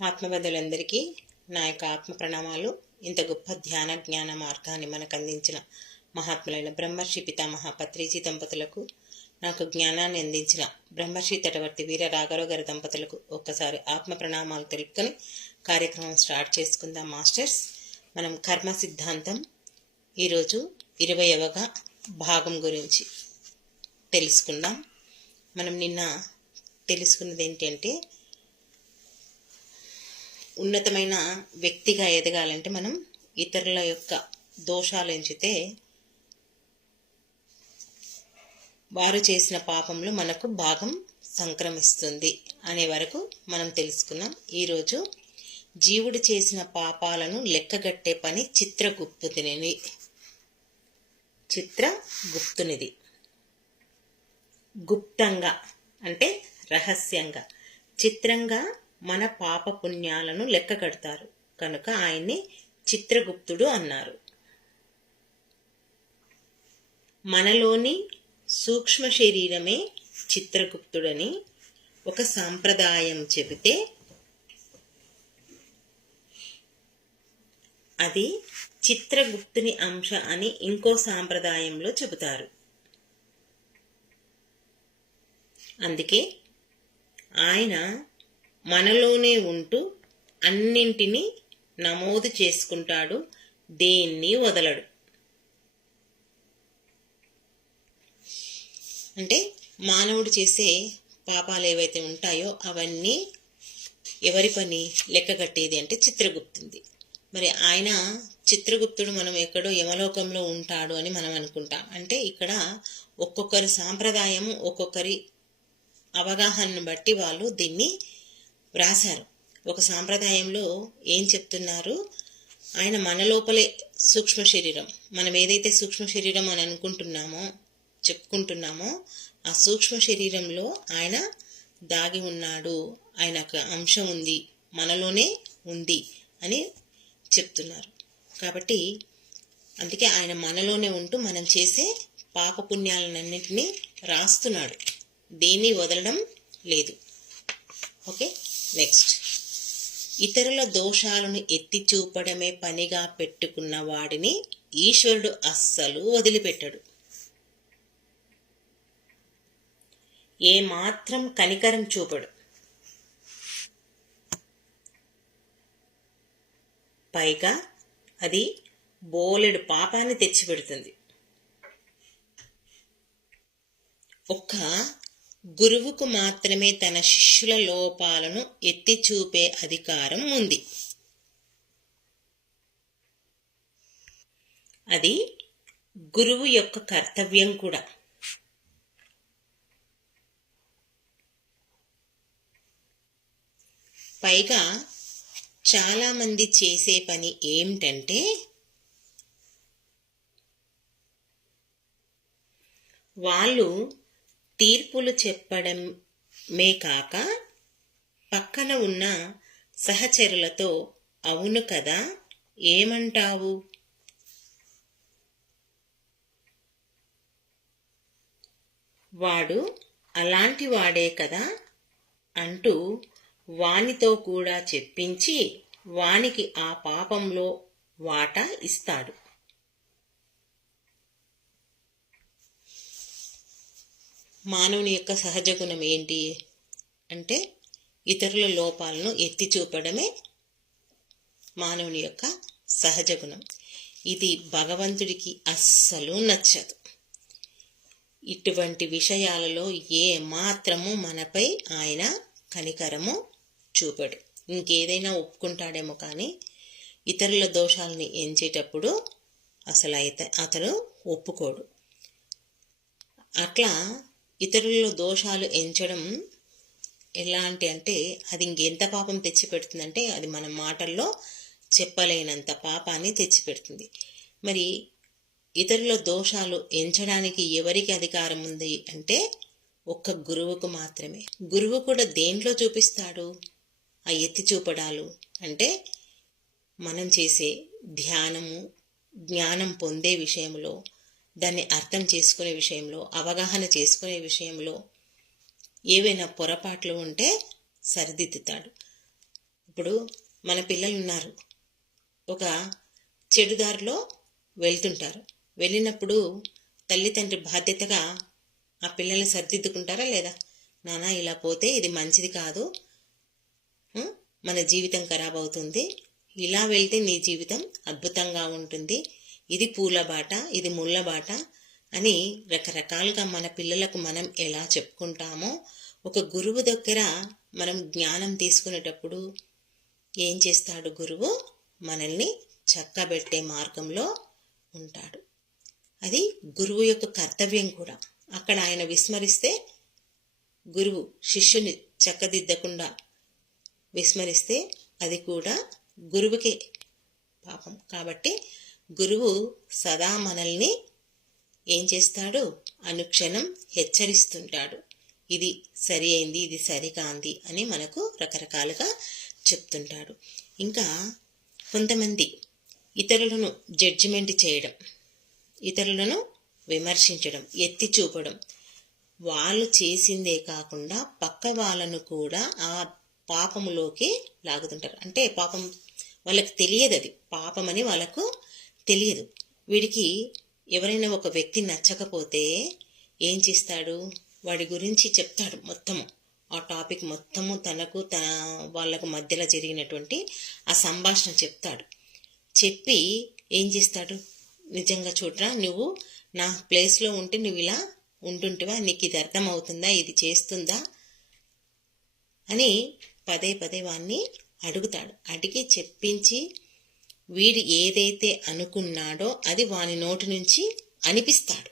ఆత్మబంధువులందరికీ నా యొక్క ఆత్మ ప్రణామాలు. ఇంత గొప్ప ధ్యాన జ్ఞాన మార్గాన్ని మనకు అందించిన మహాత్ములైన బ్రహ్మర్షి పితామహ పత్రిజీ దంపతులకు, నాకు జ్ఞానాన్ని అందించిన బ్రహ్మర్షి తటవర్తి వీర రాఘరావు గారి దంపతులకు ఒక్కసారి ఆత్మ ప్రణామాలు తెలుపుకొని కార్యక్రమం స్టార్ట్ చేసుకుందాం. మాస్టర్స్, మనం కర్మ సిద్ధాంతం ఈరోజు 20వ భాగం గురించి తెలుసుకుందాం. మనం నిన్న తెలుసుకున్నది ఏంటంటే, ఉన్నతమైన వ్యక్తిగా ఎదగాలంటే మనం ఇతరుల యొక్క దోషాలు ఎంచితే వారు చేసిన పాపంలో మనకు భాగం సంక్రమిస్తుంది అనే వరకు మనం తెలుసుకున్నాం. ఈరోజు జీవుడు చేసిన పాపాలను లెక్కగట్టే పని చిత్రగుప్తునిది. గుప్తంగా అంటే రహస్యంగా, చిత్రంగా మన పాప పుణ్యాలను లెక్క కడతారు కనుక ఆయన్ని చిత్రగుప్తుడు అన్నారు. మనలోని సూక్ష్మ శరీరమే చిత్రగుప్తుడని ఒక సాంప్రదాయం చెబితే, అది చిత్రగుప్తుని అంశ అని ఇంకో సాంప్రదాయంలో చెబుతారు. అందుకే ఆయన మనలోనే ఉంటూ అన్నింటినీ నమోదు చేసుకుంటాడు, దేన్ని వదలడు. అంటే మానవుడు చేసే పాపాలు ఏవైతే ఉంటాయో అవన్నీ ఎవరి పని లెక్క కట్టేది అంటే చిత్రగుప్తుంది. మరి ఆయన చిత్రగుప్తుడు మనం ఎక్కడో యమలోకంలో ఉంటాడు అని మనం అనుకుంటాం. అంటే ఇక్కడ ఒక్కొక్కరి సాంప్రదాయము, ఒక్కొక్కరి అవగాహనను బట్టి వాళ్ళు దీన్ని వ్రాశారు. ఒక సాంప్రదాయంలో ఏం చెప్తున్నారు, ఆయన మన లోపలే సూక్ష్మ శరీరం, మనం ఏదైతే సూక్ష్మ శరీరం అని చెప్పుకుంటున్నామో ఆ సూక్ష్మ శరీరంలో ఆయన దాగి ఉన్నాడు, ఆయనకు అంశం ఉంది, మనలోనే ఉంది అని చెప్తున్నారు. కాబట్టి అందుకే ఆయన మనలోనే ఉంటూ మనం చేసే పాపపుణ్యాలన్నింటినీ రాస్తున్నాడు, దేన్ని వదలడం లేదు. ఓకే, నెక్స్ట్, ఇతరుల దోషాలను ఎత్తి చూపడమే పనిగా పెట్టుకున్న వాడిని ఈశ్వరుడు అస్సలు వదిలిపెట్టడు. ఏమాత్రం కనికరం చూపడు. పైగా అది బోలెడు పాపాన్ని తెచ్చిపెడుతుంది. ఒక్క గురువుకు మాత్రమే తన శిష్యుల లోపాలను ఎత్తి చూపే అధికారం ఉంది. అది గురువు యొక్క కర్తవ్యం కూడా. పైగా చాలామంది చేసే పని ఏమిటంటే, వాళ్ళు తీర్పులు చెప్పడమే కాక పక్కన ఉన్న సహచరులతో అవును కదా, ఏమంటావు, వాడు అలాంటి వాడే కదా అంటూ వానితో కూడా చెప్పించి వానికి ఆ పాపంలో వాటా ఇస్తాడు. మానవుని యొక్క సహజ గుణం ఏంటి అంటే, ఇతరుల లోపాలను ఎత్తి చూపడమే మానవుని యొక్క సహజ గుణం. ఇది భగవంతుడికి అస్సలు నచ్చదు. ఇటువంటి విషయాలలో ఏ మాత్రము మనపై ఆయన కనికరము చూపడు. ఇంకేదైనా ఒప్పుకుంటాడేమో కానీ ఇతరుల దోషాలని ఎంచేటప్పుడు అసలు అతను ఒప్పుకోడు. అట్లా ఇతరుల దోషాలు ఎంచడం ఎలాంటి అంటే, అది ఇంకెంత పాపం తెచ్చిపెడుతుందంటే, అది మన మాటల్లో చెప్పలేనంత పాపాన్ని తెచ్చిపెడుతుంది. మరి ఇతరుల దోషాలు ఎంచడానికి ఎవరికి అధికారం ఉంది అంటే, ఒక్క గురువుకు మాత్రమే. గురువు కూడా దేంట్లో చూపిస్తాడు ఆ ఎత్తి చూపడాలు అంటే, మనం చేసే ధ్యానము, జ్ఞానం పొందే విషయంలో, దాన్ని అర్థం చేసుకునే విషయంలో, అవగాహన చేసుకునే విషయంలో ఏవైనా పొరపాట్లు ఉంటే సరిదిద్దుతాడు. ఇప్పుడు మన పిల్లలు ఉన్నారు, ఒక చెడుదారిలో వెళ్తుంటారు. వెళ్ళినప్పుడు తల్లిదండ్రి బాధ్యతగా ఆ పిల్లల్ని సరిదిద్దుకుంటారా లేదా? నాన్న ఇలా పోతే ఇది మంచిది కాదు, మన జీవితం ఖరాబ్ అవుతుంది, ఇలా వెళ్తే నీ జీవితం అద్భుతంగా ఉంటుంది, ఇది పూల బాట, ఇది ముళ్ళ బాట అని రకరకాలుగా మన పిల్లలకు మనం ఎలా చెప్పుకుంటామో, ఒక గురువు దగ్గర మనం జ్ఞానం తీసుకునేటప్పుడు ఏం చేస్తాడు గురువు? మనల్ని చక్కబెట్టే మార్గంలో ఉంటాడు. అది గురువు యొక్క కర్తవ్యం కూడా. అక్కడ ఆయన విస్మరిస్తే, గురువు శిష్యుని చక్కదిద్దకుండా విస్మరిస్తే అది కూడా గురువుకే పాపం. కాబట్టి గురువు సదా మనల్ని ఏం చేస్తాడు? అనుక్షణం హెచ్చరిస్తుంటాడు. ఇది సరి అయింది, ఇది సరికాంది అని మనకు రకరకాలుగా చెప్తుంటాడు. ఇంకా కొంతమంది ఇతరులను జడ్జిమెంట్ చేయడం, ఇతరులను విమర్శించడం, ఎత్తి చూపడం, వాళ్ళు చేసిందే కాకుండా పక్క వాళ్ళను కూడా ఆ పాపములోకి లాగుతుంటారు. అంటే పాపం వాళ్ళకి తెలియదు, అది పాపమని వాళ్ళకు తెలియదు. వీడికి ఎవరైనా ఒక వ్యక్తి నచ్చకపోతే ఏం చేస్తాడు? వాడి గురించి చెప్తాడు మొత్తము, ఆ టాపిక్ మొత్తము తనకు వాళ్ళకు మధ్యలో జరిగినటువంటి ఆ సంభాషణ చెప్తాడు. చెప్పి ఏం చేస్తాడు? నిజంగా చూడరా, నువ్వు నా ప్లేస్లో ఉంటే నువ్వు ఇలా ఉంటుంటివా, నీకు ఇది అర్థమవుతుందా, ఇది చేస్తుందా అని పదే పదే వాణ్ణి అడుగుతాడు. అడిగి చెప్పించి వీడు ఏదైతే అనుకున్నాడో అది వాని నోటి నుంచి అనిపిస్తాడు.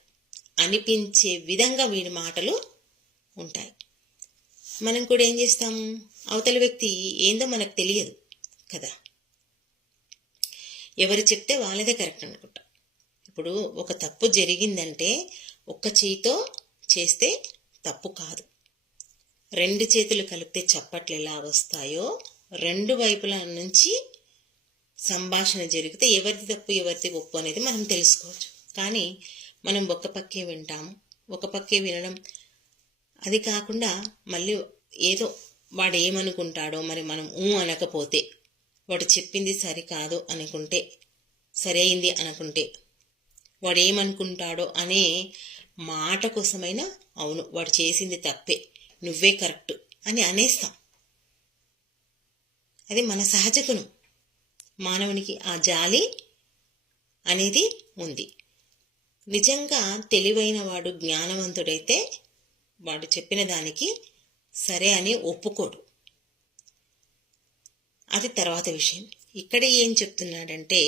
అనిపించే విధంగా వీడి మాటలు ఉంటాయి. మనం కూడా ఏం చేస్తాము? అవతల వ్యక్తి ఏందో మనకు తెలియదు కదా, ఎవరు చెప్తే వాళ్ళదే కరెక్ట్ అనుకుంటాం. ఇప్పుడు ఒక తప్పు జరిగిందంటే ఒక్క చేయితో చేస్తే తప్పు కాదు, రెండు చేతులు కలిపితే చప్పట్లు ఎలా వస్తాయో రెండు వైపుల నుంచి సంభాషణ జరిగితే ఎవరిది తప్పు ఎవరిది ఒప్పు అనేది మనం తెలుసుకోవచ్చు. కానీ మనం ఒక పక్కే వింటాము, ఒక పక్కే వినడం, అది కాకుండా మళ్ళీ ఏదో వాడు ఏమనుకుంటాడో, మరి మనం అనకపోతే, వాడు చెప్పింది సరికాదు అనుకుంటే, సరైంది అనుకుంటే, వాడు ఏమనుకుంటాడో అనే మాట కోసమైనా అవును వాడు చేసింది తప్పే, నువ్వే కరెక్ట్ అని అనేస్తాం. అది మన సహజ గుణం. మానవునికి ఆ జాలి అనేది ఉంది. నిజంగా తెలివైన వాడు, జ్ఞానవంతుడైతే వాడు చెప్పిన దానికి సరే అని ఒప్పుకోడు. అది తర్వాత విషయం. ఇక్కడ ఏం చెప్తున్నాడంటే,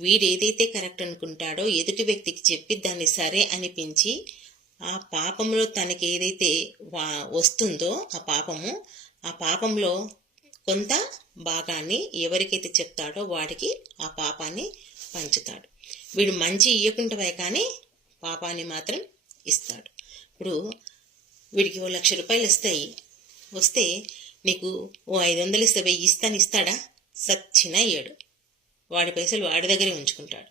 వీడేదైతే కరెక్ట్ అనుకుంటాడో ఎదుటి వ్యక్తికి చెప్పి దాన్ని సరే అనిపించి ఆ పాపంలో తనకి ఏదైతే వస్తుందో ఆ పాపంలో కొంత భాగాన్ని ఎవరికైతే చెప్తాడో వాడికి ఆ పాపాన్ని పంచుతాడు. వీడు మంచి ఇయ్యకుంటవే కానీ పాపాన్ని మాత్రం ఇస్తాడు. ఇప్పుడు వీడికి 1,00,000 రూపాయలు వస్తే నీకు 500 ఇస్తే 1000 ఇస్తాడా? సచ్చినా ఇయ్యడు. వాడి పైసలు వాడి దగ్గరే ఉంచుకుంటాడు.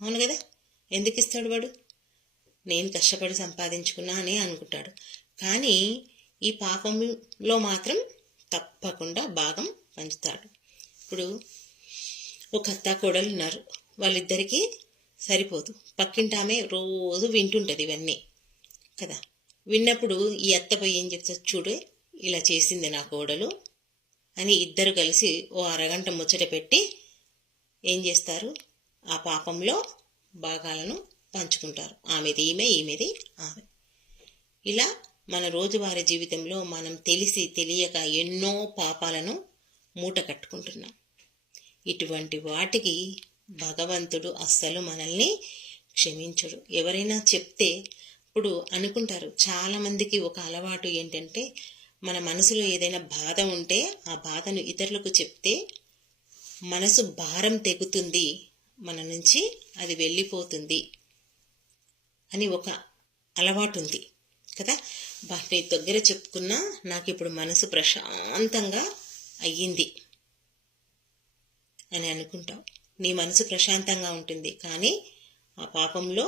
అవును కదా? ఎందుకు ఇస్తాడు వాడు? నేను కష్టపడి సంపాదించుకున్నా అని అనుకుంటాడు. కానీ ఈ పాపంలో మాత్రం తప్పకుండా భాగం పంచుతాడు. ఇప్పుడు ఒక అత్త కోడలు ఉన్నారు, వాళ్ళిద్దరికీ సరిపోదు. పక్కింటి ఆమె రోజు వింటుంటుంది ఇవన్నీ కదా. విన్నప్పుడు ఈ అత్త పోయి ఏం చెప్తుంది? చూడు ఇలా చేసింది నా కోడలు అని ఇద్దరు కలిసి ఓ అరగంట ముచ్చట పెట్టి ఏం చేస్తారు? ఆ పాపంలో భాగాలను పంచుకుంటారు. ఆమెది ఈమె, ఈమెది ఆమె. ఇలా మన రోజువారీ జీవితంలో మనం తెలిసి తెలియక ఎన్నో పాపాలను మూట కట్టుకుంటున్నాం. ఇటువంటి వాటికి భగవంతుడు అస్సలు మనల్ని క్షమించడు. ఎవరైనా చెప్తే ఇప్పుడు అనుకుంటారు, చాలామందికి ఒక అలవాటు ఏంటంటే, మన మనసులో ఏదైనా బాధ ఉంటే ఆ బాధను ఇతరులకు చెప్తే మనసు భారం తెగుతుంది, మన నుంచి అది వెళ్ళిపోతుంది అని ఒక అలవాటు ఉంది కదా. వాటి దగ్గర చెప్పుకున్నా నాకు ఇప్పుడు మనసు ప్రశాంతంగా అయ్యింది అని అనుకుంటావు. నీ మనసు ప్రశాంతంగా ఉంటుంది, కానీ ఆ పాపంలో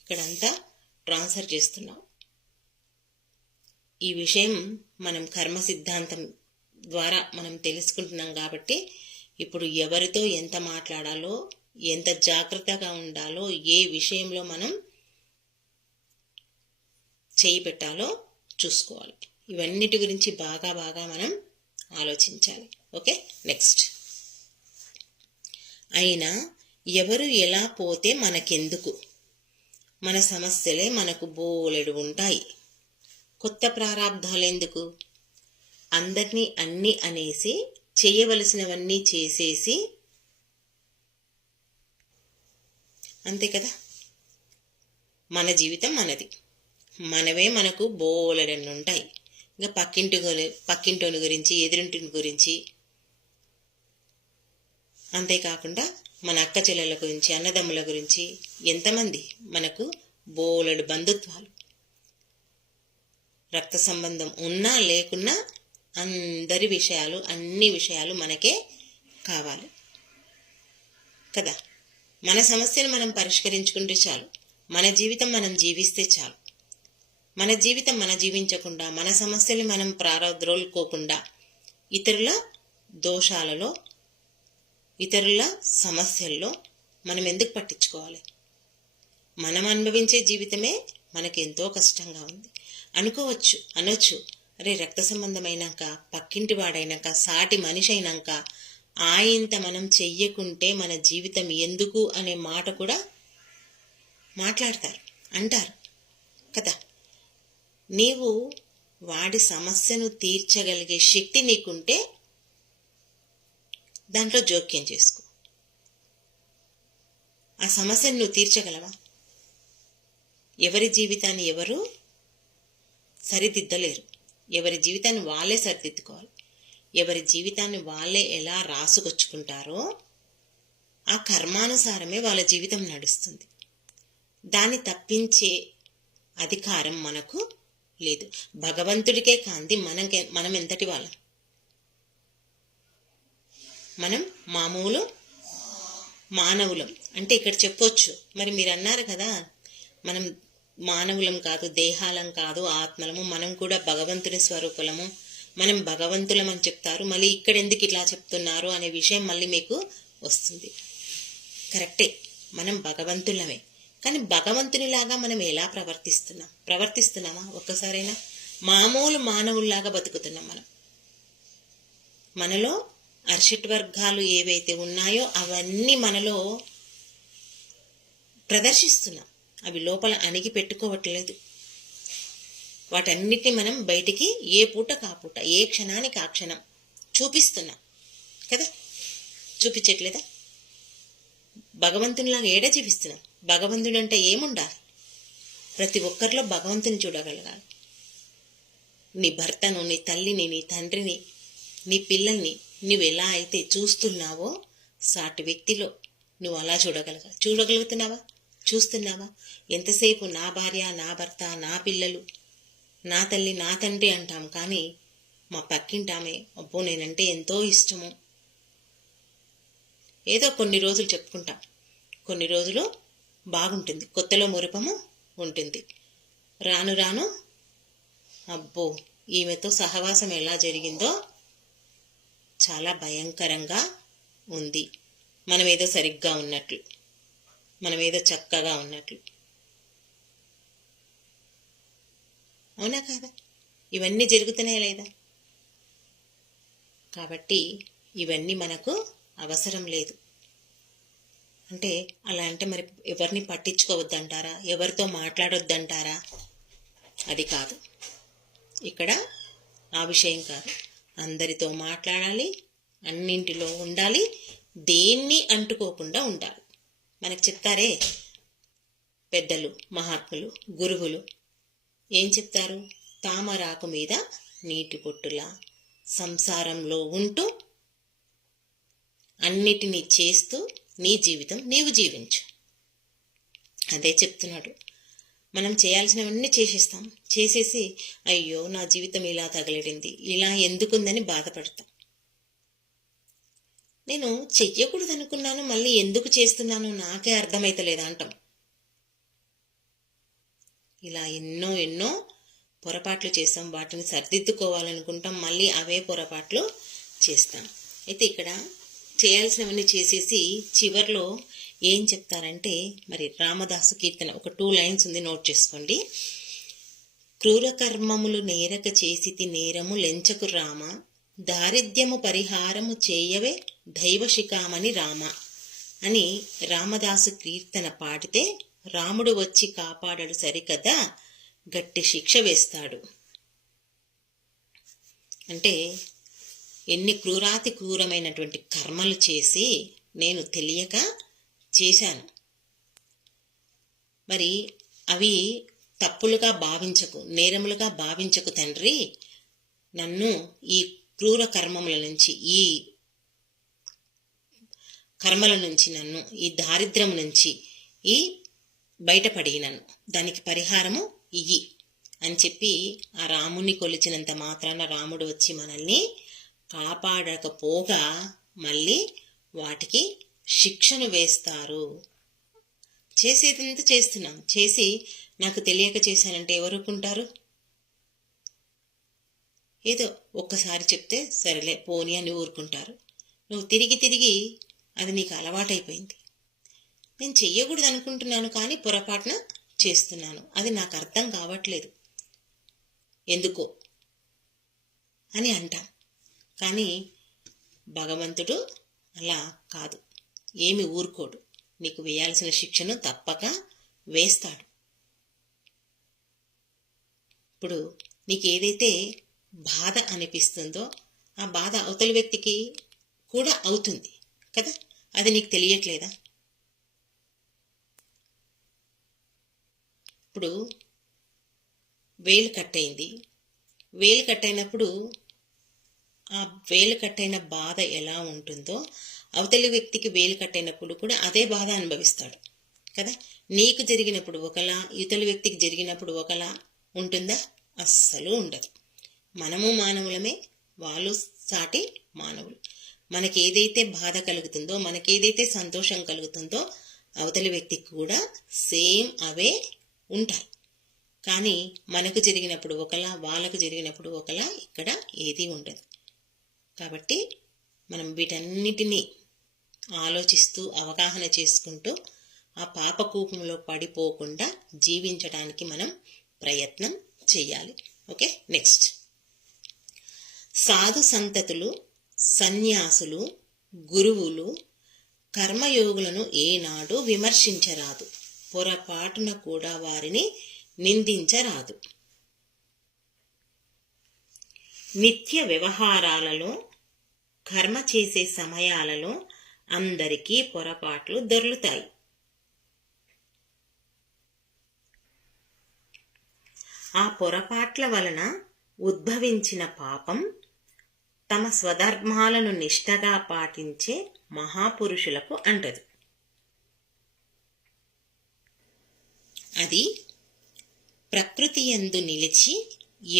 ఇక్కడంతా ట్రాన్స్ఫర్ చేస్తున్నావు. ఈ విషయం మనం కర్మ సిద్ధాంతం ద్వారా మనం తెలుసుకుంటున్నాం కాబట్టి ఇప్పుడు ఎవరితో ఎంత మాట్లాడాలో, ఎంత జాగ్రత్తగా ఉండాలో, ఏ విషయంలో మనం చేయి పెట్టాలో చూసుకోవాలి. ఇవన్నిటి గురించి బాగా మనం ఆలోచించాలి. Okay, next. అయినా ఎవరు ఎలా పోతే మనకెందుకు, మన సమస్యలే మనకు బోలెడు ఉంటాయి. కొత్త ప్రారాబ్ధాలెందుకు? అందరినీ అన్నీ అనేసి చేయవలసినవన్నీ చేసేసి అంతే కదా. మన జీవితం మనది, మనవే మనకు బోలెడన్ని ఉంటాయి. ఇంకా పక్కింటోని గురించి, ఎదురింటిని గురించి, అంతేకాకుండా మన అక్క చెల్లెల గురించి, అన్నదమ్ముల గురించి ఎంతమంది మనకు బోలెడు బంధుత్వాలు. రక్త సంబంధం ఉన్నా లేకున్నా అందరి విషయాలు, అన్ని విషయాలు మనకే కావాలి కదా. మన సమస్యను మనం పరిష్కరించుకుంటే చాలు, మన జీవితం మనం జీవిస్తే చాలు. మన జీవితం మనం జీవించకుండా, మన సమస్యలు మనం ప్రారంద్రోలుకోకుండా ఇతరుల దోషాలలో, ఇతరుల సమస్యల్లో మనం ఎందుకు పట్టించుకోవాలి? మనం అనుభవించే జీవితమే మనకెంతో కష్టంగా ఉంది. అనొచ్చు, అరే రక్త సంబంధమైనాక, పక్కింటి వాడైనాక, సాటి మనిషి అయినాక ఆయంత మనం చెయ్యకుంటే మన జీవితం ఎందుకు అనే మాట కూడా మాట్లాడతారు, అంటారు కదా. నీవు వాడి సమస్యను తీర్చగలిగే శక్తి నీకుంటే దాంట్లో జోక్యం చేసుకో. ఆ సమస్యను నువ్వు తీర్చగలవా? ఎవరి జీవితాన్ని ఎవరు సరిదిద్దలేరు. ఎవరి జీవితాన్ని వాళ్ళే సరిదిద్దుకోవాలి. ఎవరి జీవితాన్ని వాళ్ళే ఎలా రాసుకొచ్చుకుంటారో ఆ కర్మానుసారమే వాళ్ళ జీవితం నడుస్తుంది. దాన్ని తప్పించే అధికారం మనకు లేదు. భగవంతుడికే కాంది మనం ఎంతటి వాళ్ళం? మనం మామూలు మానవులం అంటే ఇక్కడ చెప్పొచ్చు. మరి మీరు అన్నారు కదా, మనం మానవులం కాదు, దేహాలం కాదు, ఆత్మలము, మనం కూడా భగవంతుని స్వరూపులము, మనం భగవంతులం అని చెప్తారు. మళ్ళీ ఇక్కడ ఎందుకు ఇట్లా చెప్తున్నారు అనే విషయం మళ్ళీ మీకు వస్తుంది. కరెక్టే, మనం భగవంతులమే. కానీ భగవంతునిలాగా మనం ఎలా ప్రవర్తిస్తున్నామా? ఒక్కసారైనా మామూలు మానవుల్లాగా బతుకుతున్నాం మనం. మనలో అర్షట్వర్గాలు ఏవైతే ఉన్నాయో అవన్నీ మనలో ప్రదర్శిస్తున్నాం. అవి లోపల అణిగి పెట్టుకోవట్లేదు. వాటన్నిటిని మనం బయటికి ఏ పూట కాపూట, ఏ క్షణానికి ఆ క్షణం చూపిస్తున్నాం కదా. చూపించట్లేదా? భగవంతునిలాగా ఏడా జీవిస్తున్నాం. భగవంతుడు అంటే ఏముండాలి? ప్రతి ఒక్కరిలో భగవంతుని చూడగలగాలి. నీ భర్తను, నీ తల్లిని, నీ తండ్రిని, నీ పిల్లల్ని నువ్వు ఎలా అయితే చూస్తున్నావో సాటి వ్యక్తిలో నువ్వు అలా చూడగలుగుతున్నావా? చూస్తున్నావా? ఎంతసేపు నా భార్య, నా భర్త, నా పిల్లలు, నా తల్లి, నా తండ్రి అంటాం. కానీ మా పక్కింటామే అబ్బో నేనంటే ఎంతో ఇష్టము, ఏదో కొన్ని రోజులు చెప్పుకుంటాం, కొన్ని రోజులు బాగుంటుంది, కొత్తలో మురిపము ఉంటుంది. రాను రాను అబ్బో ఈమెతో సహవాసం ఎలా జరిగిందో చాలా భయంకరంగా ఉంది, మనమేదో సరిగ్గా ఉన్నట్లు, మనమేదో చక్కగా ఉన్నట్లు. అవునా కాదా? ఇవన్నీ జరుగుతున్నాయా లేదా? కాబట్టి ఇవన్నీ మనకు అవసరం లేదు. అంటే అలా అంటే మరి ఎవరిని పట్టించుకోవద్దంటారా? ఎవరితో మాట్లాడొద్దంటారా? అది కాదు, ఇక్కడ ఆ విషయం కాదు. అందరితో మాట్లాడాలి, అన్నింటిలో ఉండాలి, దేన్ని అంటుకోకుండా ఉండాలి. మనకు చెప్తారే పెద్దలు, మహాత్ములు, గురువులు ఏం చెప్తారు? తామరాకు మీద నీటి పొట్టులా సంసారంలో ఉంటూ అన్నిటినీ చేస్తూ నీ జీవితం నీవు జీవించు. అదే చెప్తున్నాడు. మనం చేయాల్సినవన్నీ చేసేస్తాం, చేసేసి అయ్యో నా జీవితం ఇలా తగలడింది, ఇలా ఎందుకుందని బాధపడతాం. నేను చెయ్యకూడదు అనుకున్నాను, మళ్ళీ ఎందుకు చేస్తున్నాను నాకే అర్థమైతలేదు అంటాం. ఇలా ఎన్నో పొరపాట్లు చేస్తాం, వాటిని సరిదిద్దుకోవాలనుకుంటాం, మళ్ళీ అవే పొరపాట్లు చేస్తాం. అయితే ఇక్కడ చేయాల్సినవన్నీ చేసేసి చివర్లో ఏం చెప్తారంటే, మరి రామదాసు కీర్తన ఒక 2 లైన్స్ ఉంది, నోట్ చేసుకోండి. క్రూర కర్మములు నేరక చేసితి నేరము లెంచకు రామ, దారిద్ర్యము పరిహారము చేయవే దైవశిఖామణి రామ అని రామదాసు కీర్తన పాడితే రాముడు వచ్చి కాపాడడు సరికదా, గట్టి శిక్ష వేస్తాడు. అంటే ఎన్ని క్రూరాతి క్రూరమైనటువంటి కర్మలు చేసి నేను తెలియక చేశాను, మరి అవి తప్పులుగా భావించకు, నేరములుగా భావించకు తండ్రి. నన్ను ఈ క్రూర కర్మముల నుంచి, ఈ కర్మల నుంచి, నన్ను ఈ దారిద్ర్యం నుంచి బయటపడినను, దానికి పరిహారము ఇయ్యి అని చెప్పి ఆ రాముని కొలిచినంత మాత్రాన రాముడు వచ్చి మనల్ని కాపాడకపోగా మళ్ళీ వాటికి శిక్షను వేస్తారు. చేసేదంతా చేస్తున్నాం, చేసి నాకు తెలియక చేశానంటే ఎవరుకుంటారు? ఏదో ఒక్కసారి చెప్తే సరేలే పోనీ అని ఊరుకుంటారు. నువ్వు తిరిగి తిరిగి అది నీకు అలవాటైపోయింది. నేను చెయ్యకూడదు అనుకుంటున్నాను కానీ పొరపాటున చేస్తున్నాను, అది నాకు అర్థం కావట్లేదు ఎందుకో అని అంటాం. కానీ భగవంతుడు అలా కాదు, ఏమి ఊరుకోడు, నీకు వేయాల్సిన శిక్షను తప్పక వేస్తాడు. ఇప్పుడు నీకు ఏదైతే బాధ అనిపిస్తుందో ఆ బాధ అవతలి వ్యక్తికి కూడా అవుతుంది కదా, అది నీకు తెలియట్లేదా? ఇప్పుడు వేలు కట్టయింది, వేలు కట్టయినప్పుడు ఆ వేలు కట్టైన బాధ ఎలా ఉంటుందో అవతలి వ్యక్తికి వేలు కట్టైనప్పుడు కూడా అదే బాధ అనుభవిస్తాడు కదా. నీకు జరిగినప్పుడు ఒకలా, ఇవతలి వ్యక్తికి జరిగినప్పుడు ఒకలా ఉంటుందా? అస్సలు ఉండదు. మనము మానవులమే, వాళ్ళు సాటి మానవులు. మనకి ఏదైతే బాధ కలుగుతుందో, మనకేదైతే సంతోషం కలుగుతుందో అవతలి వ్యక్తికి కూడా సేమ్ అవే ఉంటాయి. కానీ మనకు జరిగినప్పుడు ఒకలా, వాళ్ళకు జరిగినప్పుడు ఒకలా, ఇక్కడ ఏదీ ఉండదు. కాబట్టి మనం వీటన్నిటినీ ఆలోచిస్తూ అవగాహన చేసుకుంటూ ఆ పాపకూపంలో పడిపోకుండా జీవించడానికి మనం ప్రయత్నం చేయాలి. Okay, next. సాధు సంతతులు, సన్యాసులు, గురువులు కర్మయోగులను ఏనాడు విమర్శించరాదు, పొరపాటున కూడా వారిని నిందించరాదు. నిత్య వ్యవహారాలలో, కర్మ చేసే సమయాలలో అందరికీ పొరపాట్లు దొర్లుతాయి. ఆ పొరపాట్ల వలన ఉద్భవించిన పాపం తమ స్వధర్మాలను నిష్ఠగా పాటించే మహాపురుషులకు అంటదు. అది ప్రకృతి యందు నిలిచి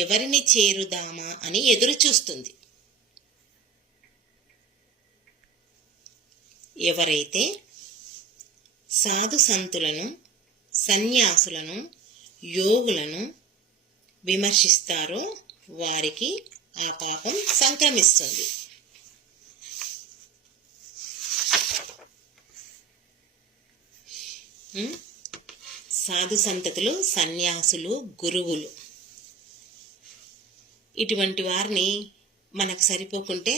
ఎవరిని చేరుదామా అని ఎదురు చూస్తుంది. ఎవరైతే సాధు సంతులను, సన్యాసులను, యోగులను విమర్శిస్తారో వారికి ఆ పాపం సంక్రమిస్తుంది. సాధు సంతతులు, సన్యాసులు, గురువులు ఇటువంటి వారిని మనకు సరిపోకుంటే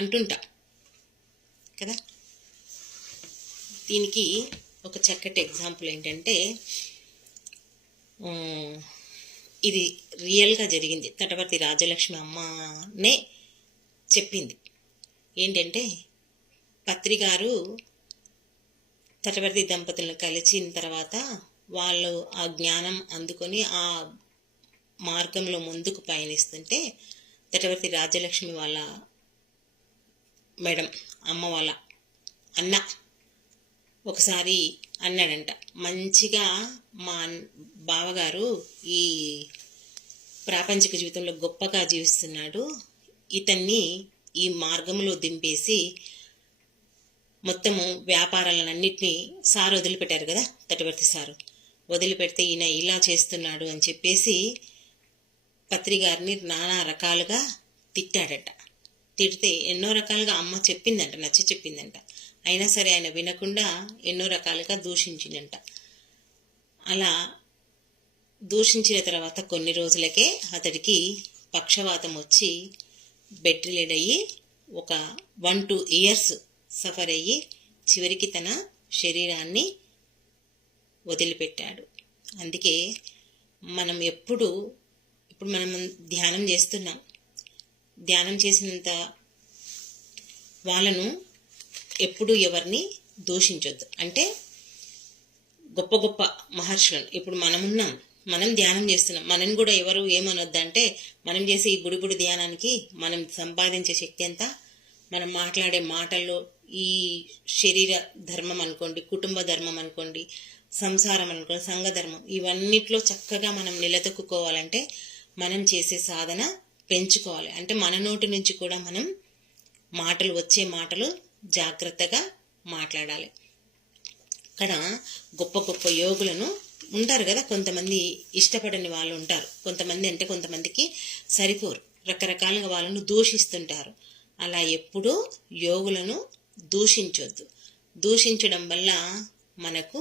అంటుంటాం కదా. దీనికి ఒక చక్కటి ఎగ్జాంపుల్ ఏంటంటే, ఇది రియల్గా జరిగింది. తటవర్తి రాజలక్ష్మి అమ్మనే చెప్పింది. ఏంటంటే, పత్రి గారు తటవర్తి దంపతులను కలిసిన తర్వాత వాళ్ళు ఆ జ్ఞానం అందుకొని ఆ మార్గంలో ముందుకు పయనిస్తుంటే తటవర్తి రాజలక్ష్మి వాళ్ళ మేడం, అమ్మ వాళ్ళ అన్న ఒకసారి అన్నాడంట, మంచిగా మా బావగారు ఈ ప్రాపంచిక జీవితంలో గొప్పగా జీవిస్తున్నాడు, ఇతన్ని ఈ మార్గంలో దింపేసి మొత్తము వ్యాపారాలన్నింటినీ సారు వదిలిపెట్టారు కదా తటవర్తి సారు, వదిలిపెడితే ఈయన ఇలా చేస్తున్నాడు అని చెప్పేసి పత్రి గారిని నానా రకాలుగా తిట్టాడట. తిడితే ఎన్నో రకాలుగా అమ్మ చెప్పిందంట, నచ్చ చెప్పిందంట. అయినా సరే ఆయన వినకుండా ఎన్నో రకాలుగా దూషించిందంట. అలా దూషించిన తర్వాత కొన్ని రోజులకే అతడికి పక్షవాతం వచ్చి బెడ్ రిలీడ్ అయ్యి ఒక 1-2 ఇయర్స్ సఫర్ అయ్యి చివరికి తన శరీరాన్ని వదిలిపెట్టాడు. అందుకే మనం ఇప్పుడు మనం ధ్యానం చేస్తున్నాం. ధ్యానం చేసినంత వాళ్ళను ఎప్పుడు ఎవరిని దూషించొద్దు. అంటే గొప్ప గొప్ప మహర్షులను ఇప్పుడు మనం ధ్యానం చేస్తున్నాం, మనం కూడా ఎవరు ఏమనొద్దంటే మనం చేసే ఈ బుడిబుడి ధ్యానానికి మనం సంపాదించే శక్తి అంతా మనం మాట్లాడే మాటల్లో ఈ శరీర ధర్మం అనుకోండి, కుటుంబ ధర్మం అనుకోండి, సంసారం అనుకోండి, సంఘ ధర్మం, ఇవన్నిట్లో చక్కగా మనం నిలదొక్కుకోవాలంటే మనం చేసే సాధన పెంచుకోవాలి. అంటే మన నోటి నుంచి కూడా మనం వచ్చే మాటలు జాగ్రత్తగా మాట్లాడాలి. ఇక్కడ గొప్ప గొప్ప యోగులను ఉంటారు కదా, కొంతమంది ఇష్టపడని వాళ్ళు ఉంటారు, కొంతమందికి సరిపోరు, రకరకాలుగా వాళ్ళను దూషిస్తుంటారు. అలా ఎప్పుడూ యోగులను దూషించొద్దు. దూషించడం వల్ల మనకు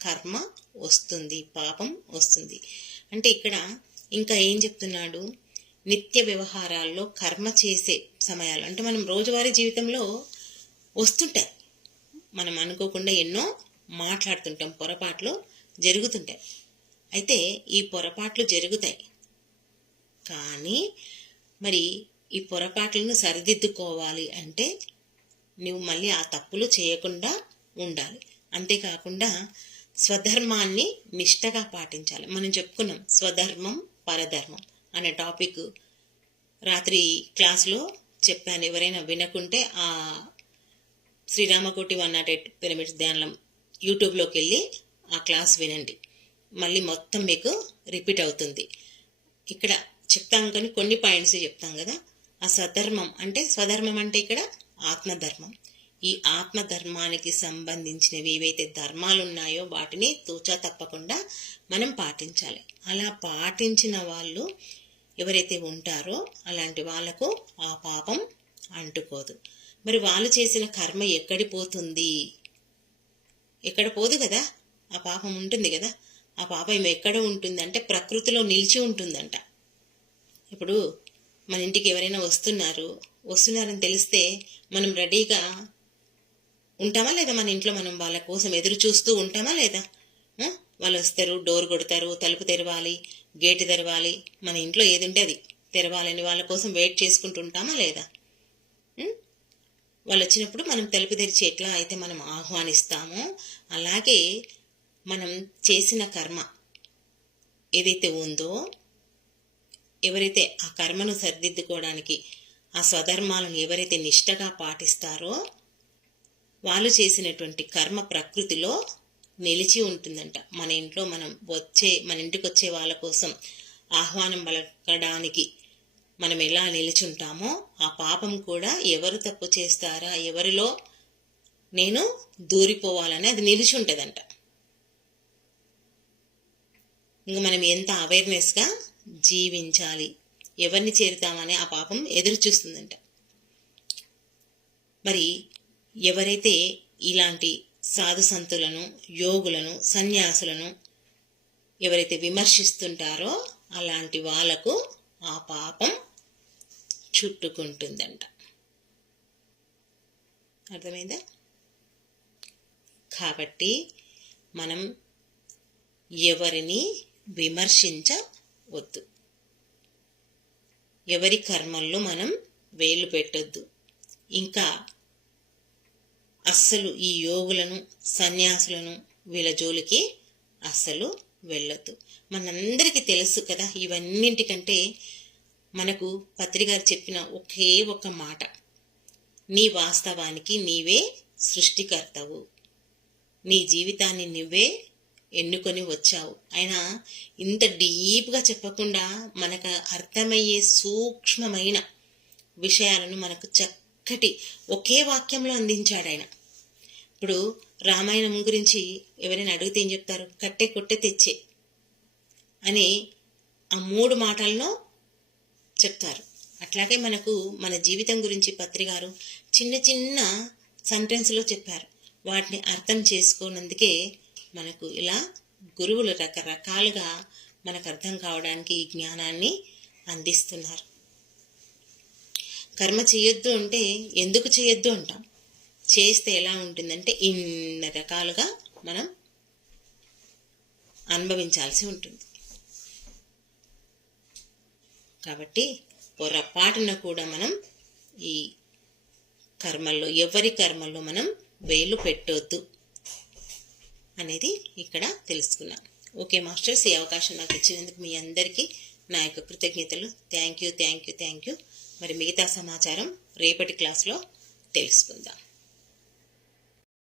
కర్మ వస్తుంది, పాపం వస్తుంది. అంటే ఇక్కడ ఇంకా ఏం చెప్తున్నాడు, నిత్య వ్యవహారాల్లో కర్మ చేసే సమయాలు అంటే మనం రోజువారీ జీవితంలో వస్తుంటాయి, మనం అనుకోకుండా ఎన్నో మాట్లాడుతుంటాం, పొరపాట్లు జరుగుతుంటాయి. అయితే ఈ పొరపాట్లు జరుగుతాయి, కానీ మరి ఈ పొరపాట్లను సరిదిద్దుకోవాలి అంటే నువ్వు మళ్ళీ ఆ తప్పులు చేయకుండా ఉండాలి. అంతేకాకుండా స్వధర్మాన్ని నిష్టగా పాటించాలి. మనం చెప్పుకున్నాం స్వధర్మం పరధర్మం అనే టాపిక్ రాత్రి క్లాసులో చెప్పాను. ఎవరైనా వినకుంటే ఆ శ్రీరామకోటి 108 పిరమిడ్స్ ధ్యానం యూట్యూబ్లోకి వెళ్ళి ఆ క్లాస్ వినండి, మళ్ళీ మొత్తం మీకు రిపీట్ అవుతుంది. ఇక్కడ చెప్తాం కానీ కొన్ని పాయింట్స్ చెప్తాం కదా. ఆ స్వధర్మం అంటే ఇక్కడ ఆత్మధర్మం. ఈ ఆత్మధర్మానికి సంబంధించినవి ఏవైతే ధర్మాలు ఉన్నాయో వాటిని తూచా తప్పకుండా మనం పాటించాలి. అలా పాటించిన వాళ్ళు ఎవరైతే ఉంటారో అలాంటి వాళ్లకు ఆ పాపం అంటుకోదు. మరి వాళ్ళు చేసిన కర్మ ఎక్కడ పోదు కదా, ఆ పాపం ఉంటుంది కదా. ఆ పాపం ఎక్కడ ఉంటుందంటే ప్రకృతిలో నిలిచి ఉంటుందంట. ఇప్పుడు మన ఇంటికి ఎవరైనా వస్తున్నారని తెలిస్తే మనం రెడీగా ఉంటామా లేదా? మన ఇంట్లో మనం వాళ్ళ కోసం ఎదురు చూస్తూ ఉంటామా లేదా? వాళ్ళు వస్తారు, డోర్ కొడతారు, తలుపు తెరవాలి, గేటు తెరవాలి, మన ఇంట్లో ఏది ఉంటే అది తెరవాలని వాళ్ళ కోసం వెయిట్ చేసుకుంటూ ఉంటామా లేదా? వాళ్ళు వచ్చినప్పుడు మనం తలుపు తెరిచి ఎట్లా అయితే మనం ఆహ్వానిస్తామో అలాగే మనం చేసిన కర్మ ఏదైతే ఉందో, ఎవరైతే ఆ కర్మను సరిదిద్దుకోవడానికి ఆ స్వధర్మాలను ఎవరైతే నిష్టగా పాటిస్తారో వాళ్ళు చేసినటువంటి కర్మ ప్రకృతిలో నిలిచి ఉంటుందంట. మన ఇంటికి వచ్చే వాళ్ళ కోసం ఆహ్వానం పలకడానికి మనం ఎలా నిలిచుంటామో ఆ పాపం కూడా ఎవరు తప్పు చేస్తారా, ఎవరిలో నేను దూరిపోవాలని అది నిలిచి ఉంటుందంట. ఇంకా మనం ఎంత అవేర్నెస్గా జీవించాలి, ఎవరిని చేరుతామని ఆ పాపం ఎదురు చూస్తుందంట. మరి ఎవరైతే ఇలాంటి సాధు సంతులను, యోగులను, సన్యాసులను ఎవరైతే విమర్శిస్తుంటారో అలాంటి వాళ్లకు ఆ పాపం చుట్టుకుంటుందంట. అర్థమైందా? కాబట్టి మనం ఎవరిని విమర్శించవద్దు, ఎవరి కర్మల్లో మనం వేలు పెట్టొద్దు. ఇంకా అస్సలు ఈ యోగులను, సన్యాసులను వీళ్ళ జోలికి అస్సలు వెళ్ళొద్దు. మనందరికీ తెలుసు కదా, ఇవన్నింటికంటే మనకు పత్రిగారు చెప్పిన ఒకే ఒక మాట, నీ వాస్తవానికి నీవే సృష్టికర్తవు, నీ జీవితాన్ని నువ్వే ఎన్నుకొని వచ్చావు. అయినా ఇంత డీప్గా చెప్పకుండా మనకు అర్థమయ్యే సూక్ష్మమైన విషయాలను మనకు చక్కటి ఒకే వాక్యంలో అందించాడు ఆయన. ఇప్పుడు రామాయణం గురించి ఎవరైనా అడిగితే ఏం చెప్తారు? కట్టే కొట్టే తెచ్చే అని ఆ 3 మాటలను చెప్తారు. అట్లాగే మనకు మన జీవితం గురించి పత్రి గారు చిన్న చిన్న సెంటెన్స్లో చెప్పారు. వాటిని అర్థం చేసుకున్నందుకే మనకు ఇలా గురువులు రకరకాలుగా మనకు అర్థం కావడానికి ఈ జ్ఞానాన్ని అందిస్తున్నారు. కర్మ చేయొద్దు అంటే ఎందుకు చేయొద్దు అంటాం. చేస్తే ఎలా ఉంటుందంటే ఇన్ని రకాలుగా మనం అనుభవించాల్సి ఉంటుంది. కాబట్టి పొరపాటున కూడా మనం ఈ కర్మల్లో, ఎవరి కర్మల్లో మనం వేలు పెట్టొద్దు అనేది ఇక్కడ తెలుసుకున్నాం. ఓకే మాస్టర్స్, ఈ అవకాశం నాకు ఇచ్చినందుకు మీ అందరికీ నా యొక్క కృతజ్ఞతలు. Thank you. మరి మిగతా సమాచారం రేపటి క్లాస్లో తెలుసుకుందాం.